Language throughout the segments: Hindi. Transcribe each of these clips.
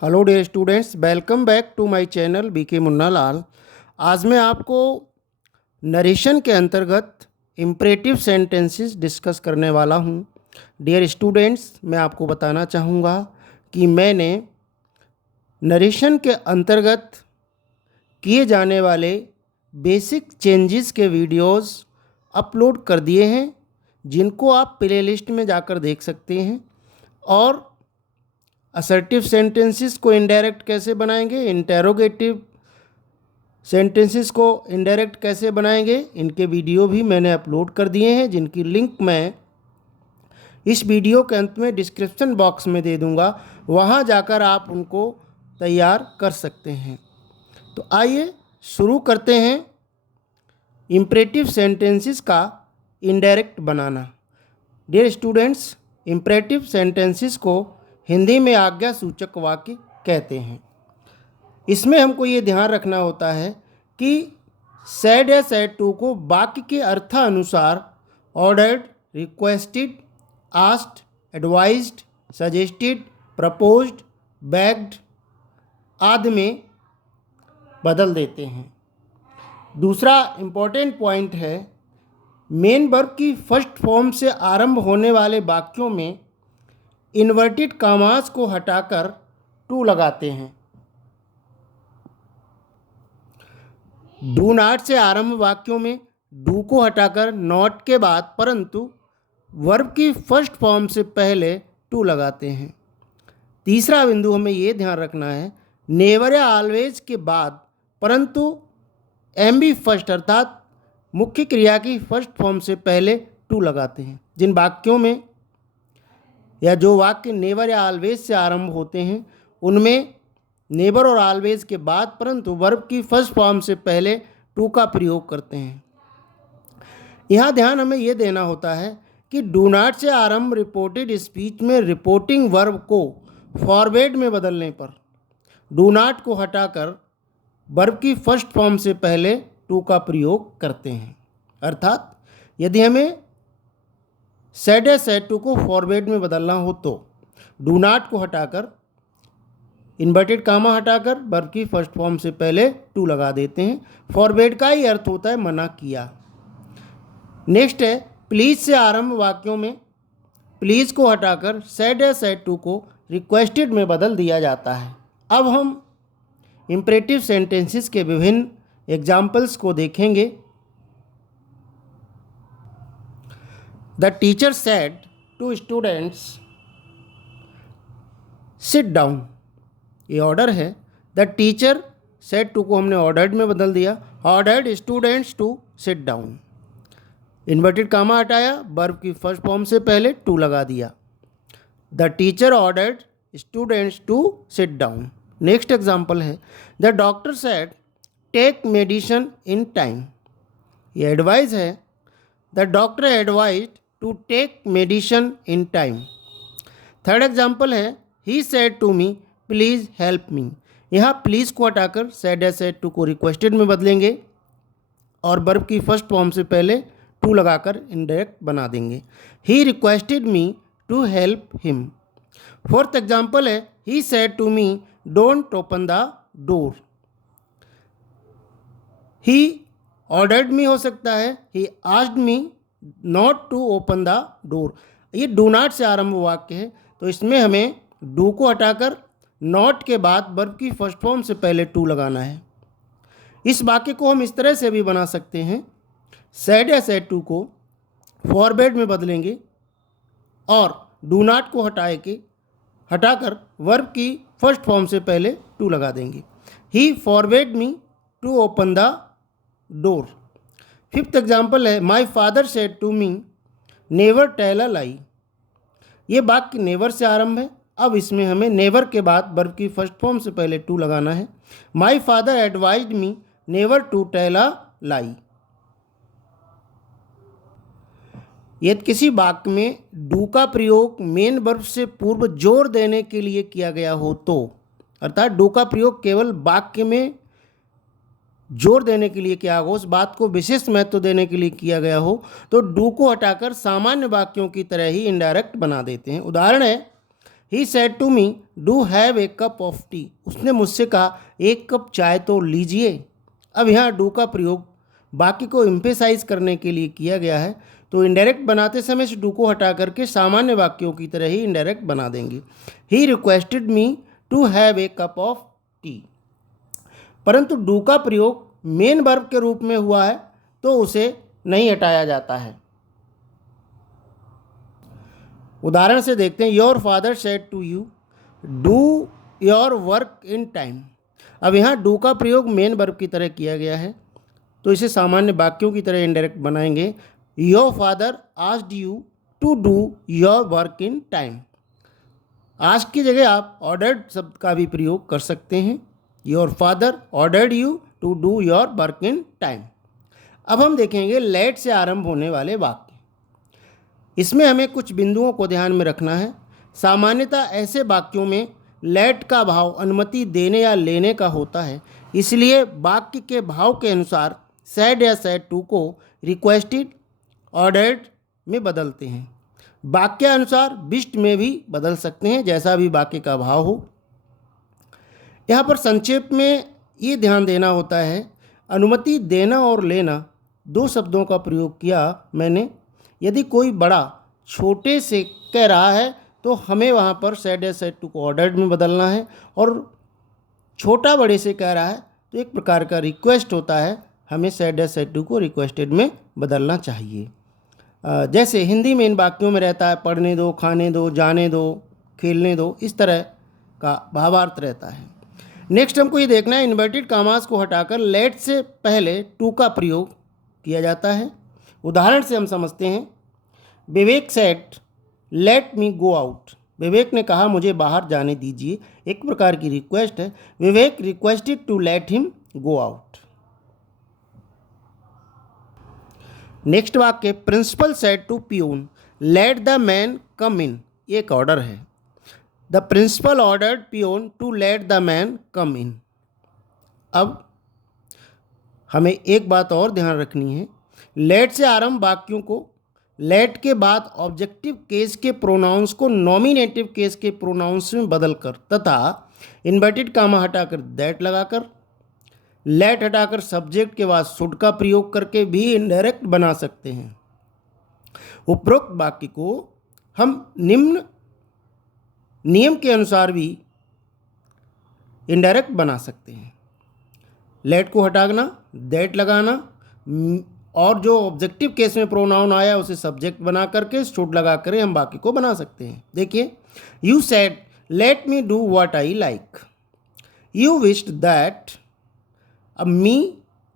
Hello dear students, welcome back to my channel BK Munna Lal. आज मैं आपको नरेशन के अंतर्गत इम्परेटिव सेंटेंसेस डिस्कस करने वाला हूं। डियर स्टूडेंट्स, मैं आपको बताना चाहूँगा कि मैंने नरेशन के अंतर्गत किए जाने वाले बेसिक चेंजेस के वीडियोस अपलोड कर दिए हैं, जिनको आप प्लेलिस्ट में जाकर देख सकते हैं। और असर्टिव सेंटेंसेस को इनडायरेक्ट कैसे बनाएंगे, इंटेरोगेटिव सेंटेंसेस को इनडायरेक्ट कैसे बनाएंगे, इनके वीडियो भी मैंने अपलोड कर दिए हैं, जिनकी लिंक मैं इस वीडियो के अंत में डिस्क्रिप्शन बॉक्स में दे दूंगा। वहां जाकर आप उनको तैयार कर सकते हैं। तो आइए शुरू करते हैं इम्परेटिव सेंटेंसेस का इनडायरेक्ट बनाना। डियर स्टूडेंट्स, इम्परेटिव सेंटेंसेस को हिंदी में आज्ञा सूचक वाक्य कहते हैं। इसमें हमको ये ध्यान रखना होता है कि सेड या सेड टू को वाक्य के अर्थानुसार ordered, requested, asked, advised, suggested, proposed, begged आदि में बदल देते हैं। दूसरा इम्पोर्टेंट पॉइंट है, मेन वर्ब की फर्स्ट फॉर्म से आरंभ होने वाले वाक्यों में इन्वर्टेड कामास को हटाकर टू लगाते हैं। डू नॉट से आरंभ वाक्यों में डू को हटाकर नॉट के बाद परंतु वर्ब की फर्स्ट फॉर्म से पहले टू लगाते हैं। तीसरा बिंदु हमें ये ध्यान रखना है, नेवर या ऑलवेज के बाद परंतु एम बी फर्स्ट अर्थात मुख्य क्रिया की फर्स्ट फॉर्म से पहले टू लगाते हैं। जिन वाक्यों में या जो वाक्य नेवर या ऑलवेज से आरंभ होते हैं उनमें नेवर और ऑलवेज के बाद परंतु वर्ब की फर्स्ट फॉर्म से पहले टू का प्रयोग करते हैं। यहाँ ध्यान हमें यह देना होता है कि डू नॉट से आरंभ रिपोर्टेड स्पीच में रिपोर्टिंग वर्ब को फॉरवर्ड में बदलने पर डू नॉट को हटाकर वर्ब की फर्स्ट फॉर्म से पहले टू का प्रयोग करते हैं। अर्थात यदि हमें सेड या सेड टू को फॉरवर्ड में बदलना हो तो डू नॉट को हटाकर इन्वर्टेड कामा हटाकर वर्ब की फर्स्ट फॉर्म से पहले टू लगा देते हैं। फॉरवर्ड का ही अर्थ होता है मना किया। नेक्स्ट है, प्लीज़ से आरंभ वाक्यों में प्लीज़ को हटाकर सेड या सेड टू को रिक्वेस्टेड में बदल दिया जाता है। अब हम इम्परेटिव सेंटेंसेस के विभिन्न एग्जाम्पल्स को देखेंगे। The teacher said to students sit down, ये ऑर्डर है। द टीचर सेड टू को हमने ऑर्डर्ड में बदल दिया, ordered students to sit down. Inverted comma हटाया, वर्ब की फर्स्ट फॉर्म से पहले टू लगा दिया। The teacher ordered students to sit down. Next example है, the doctor said take medicine in time, ये एडवाइस है। The doctor advised to take medicine in time. Third example है, he said to me please help me, यहाँ प्लीज़ को हटाकर सेड या सेड टू को रिक्वेस्टेड में बदलेंगे और वर्ब की फर्स्ट फॉर्म से पहले टू लगाकर इनडायरेक्ट बना देंगे। He requested me to help him. Fourth example है, he said to me don't open the door. He ordered me हो सकता है, he asked me not to open the door. ये डू नॉट से आरंभ वाक्य है, तो इसमें हमें डू को हटाकर नॉट के बाद वर्ब की फर्स्ट फॉर्म से पहले टू लगाना है। इस वाक्य को हम इस तरह से भी बना सकते हैं, सेड या सेड टू को फॉरवर्ड में बदलेंगे और डू नॉट को हटाकर वर्ब की फर्स्ट फॉर्म से पहले टू लगा देंगे। He forward me to open the door. Fifth example है, my father said to me never tell a lie, ये वाक्य नेवर से आरंभ है। अब इसमें हमें नेवर के बाद वर्ब की फर्स्ट फॉर्म से पहले टू लगाना है। My father advised me never to tell a lie. यदि किसी वाक्य में डू का प्रयोग मेन वर्ब से पूर्व जोर देने के लिए किया गया हो तो, अर्थात डू का प्रयोग केवल वाक्य में जोर देने के लिए किया हो, उस बात को विशेष महत्व देने के लिए किया गया हो, तो डू को हटाकर सामान्य वाक्यों की तरह ही इनडायरेक्ट बना देते हैं। उदाहरण है, he said to me do have a cup of tea. उसने मुझसे कहा एक कप चाय तो लीजिए। अब यहाँ डू का प्रयोग वाक्य को एम्फेसाइज करने के लिए किया गया है, तो इनडायरेक्ट बनाते समय इस डू को हटा करके सामान्य वाक्यों की तरह ही इनडायरेक्ट बना देंगे। He requested me to have a cup of tea. परंतु डू का प्रयोग मेन वर्ब के रूप में हुआ है तो उसे नहीं हटाया जाता है। उदाहरण से देखते हैं, your father said to you do your work in time. अब यहाँ डू का प्रयोग मेन वर्ब की तरह किया गया है तो इसे सामान्य वाक्यों की तरह इनडायरेक्ट बनाएंगे। Your father asked you to do your work in time. Ask की जगह आप ऑर्डर्ड शब्द का भी प्रयोग कर सकते हैं। Your father ordered you to do your work in time. अब हम देखेंगे लेट से आरंभ होने वाले वाक्य। इसमें हमें कुछ बिंदुओं को ध्यान में रखना है। सामान्यतः ऐसे वाक्यों में लेट का भाव अनुमति देने या लेने का होता है, इसलिए वाक्य के भाव के अनुसार सैड या सैड टू को रिक्वेस्टेड, ऑर्डर्ड में बदलते हैं। वाक्य अनुसार विश्ड में भी बदल सकते हैं, जैसा भी वाक्य का भाव हो। यहाँ पर संक्षेप में ये ध्यान देना होता है, अनुमति देना और लेना दो शब्दों का प्रयोग किया मैंने। यदि कोई बड़ा छोटे से कह रहा है तो हमें वहाँ पर सैड या सैड टू को ऑर्डर्ड में बदलना है, और छोटा बड़े से कह रहा है तो एक प्रकार का रिक्वेस्ट होता है, हमें सैड या सैड टू को रिक्वेस्टेड में बदलना चाहिए। जैसे हिंदी में इन वाक्यों में रहता है पढ़ने दो, खाने दो, जाने दो, खेलने दो, इस तरह का भावार्थ रहता है। नेक्स्ट हमको ये देखना है, इन्वर्टेड कामास को हटाकर लेट से पहले टू का प्रयोग किया जाता है। उदाहरण से हम समझते हैं, Vivek said let me go out. विवेक ने कहा मुझे बाहर जाने दीजिए, एक प्रकार की रिक्वेस्ट है। Vivek requested to let him go out. Next वाक्य, principal said to peon let the man come in. एक ऑर्डर है। The principal ordered peon to let the man come in. अब हमें एक बात और ध्यान रखनी है, लेट से आरंभ वाक्यों को लेट के बाद ऑब्जेक्टिव केस के प्रोनाउंस को नॉमिनेटिव केस के प्रोनाउंस में बदलकर तथा इन्वर्टेड कामा हटाकर दैट लगाकर, लेट हटाकर सब्जेक्ट के बाद शुड का प्रयोग करके भी इनडायरेक्ट बना सकते हैं। उपरोक्त वाक्य को हम निम्न नियम के अनुसार भी इनडायरेक्ट बना सकते हैं। लेट को हटाना, दैट लगाना, और जो ऑब्जेक्टिव केस में प्रोनाउन आया उसे सब्जेक्ट बना करके शुड लगा कर हम वाक्य को बना सकते हैं। देखिए, you said let me do what I like. You wished that, अब मी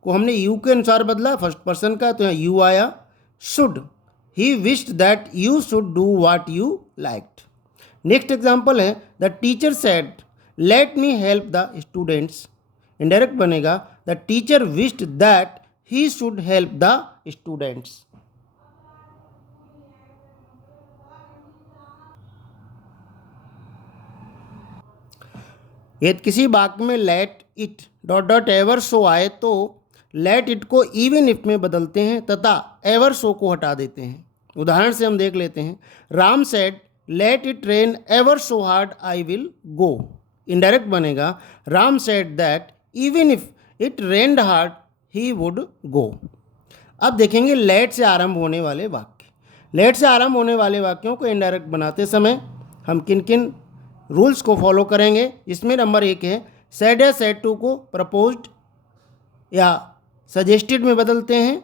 को हमने यू के अनुसार बदला, फर्स्ट पर्सन का, तो यहाँ यू आया। Should, he wished that you should do what you liked. Next example है, the teacher said let me help the students. Indirect बनेगा, the teacher wished that he should help the students। यदि किसी वाक्य में let it dot dot ever so आए तो लेट इट को इवन इफ में बदलते हैं तथा एवर सो को हटा देते हैं। उदाहरण से हम देख लेते हैं, Ram said let it rain ever so hard I will go. Indirect बनेगा, Ram said that even if it rained hard he would go. अब देखेंगे लेट से आरंभ होने वाले वाक्य। लेट से आरंभ होने वाले वाक्यों को इनडायरेक्ट बनाते समय हम किन किन रूल्स को फॉलो करेंगे। इसमें नंबर 1 है, सेड या सेड टू को प्रपोज्ड या सजेस्टेड में बदलते हैं।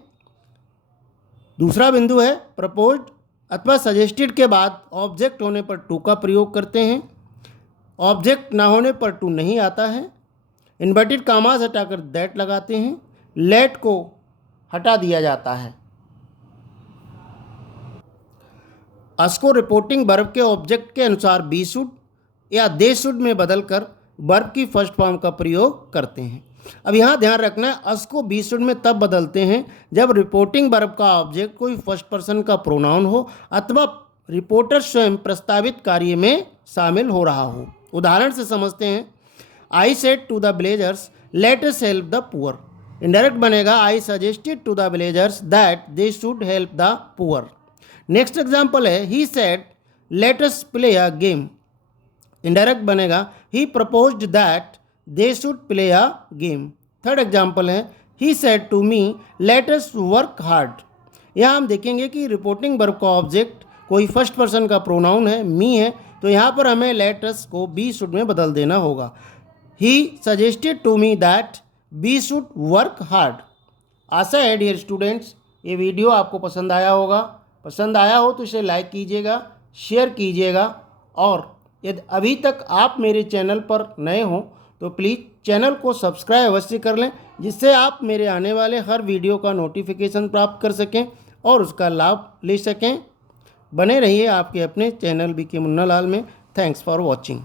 दूसरा बिंदु है, प्रपोज्ड अथवा सजेस्टेड के बाद ऑब्जेक्ट होने पर टू का प्रयोग करते हैं, ऑब्जेक्ट ना होने पर टू नहीं आता है। इन्वर्टेड कामास हटाकर दैट लगाते हैं, लेट को हटा दिया जाता है। अस को रिपोर्टिंग वर्ब के ऑब्जेक्ट के अनुसार बी शुड या दे शुड में बदलकर वर्ब की फर्स्ट फॉर्म का प्रयोग करते हैं। अब यहाँ ध्यान रखना है, अस को बी शुड में तब बदलते हैं जब रिपोर्टिंग वर्ब का ऑब्जेक्ट कोई फर्स्ट पर्सन का प्रोनाउन हो अथवा रिपोर्टर स्वयं प्रस्तावित कार्य में शामिल हो रहा हो। उदाहरण से समझते हैं, I said to the villagers let us help the poor. Indirect बनेगा, I suggested to the villagers that they should help the poor. Next example है, he said let us play a game. Indirect बनेगा he proposed that they should play a game. Third example है he said to me let us work hard. यहाँ हम देखेंगे कि रिपोर्टिंग वर्ब का ऑब्जेक्ट कोई फर्स्ट पर्सन का प्रोनाउन है, मी है, तो यहाँ पर हमें लेट अस को बी शुड में बदल देना होगा। He suggested to me that we should work hard. आशा है डियर स्टूडेंट्स ये वीडियो आपको पसंद आया होगा। पसंद आया हो तो इसे लाइक कीजिएगा, शेयर कीजिएगा, और यदि अभी तक आप मेरे चैनल पर नए हों तो प्लीज़ चैनल को सब्सक्राइब अवश्य कर लें, जिससे आप मेरे आने वाले हर वीडियो का नोटिफिकेशन प्राप्त कर सकें और उसका लाभ ले सकें। बने रहिए आपके अपने चैनल बीके मुन्ना लाल में। Thanks for watching.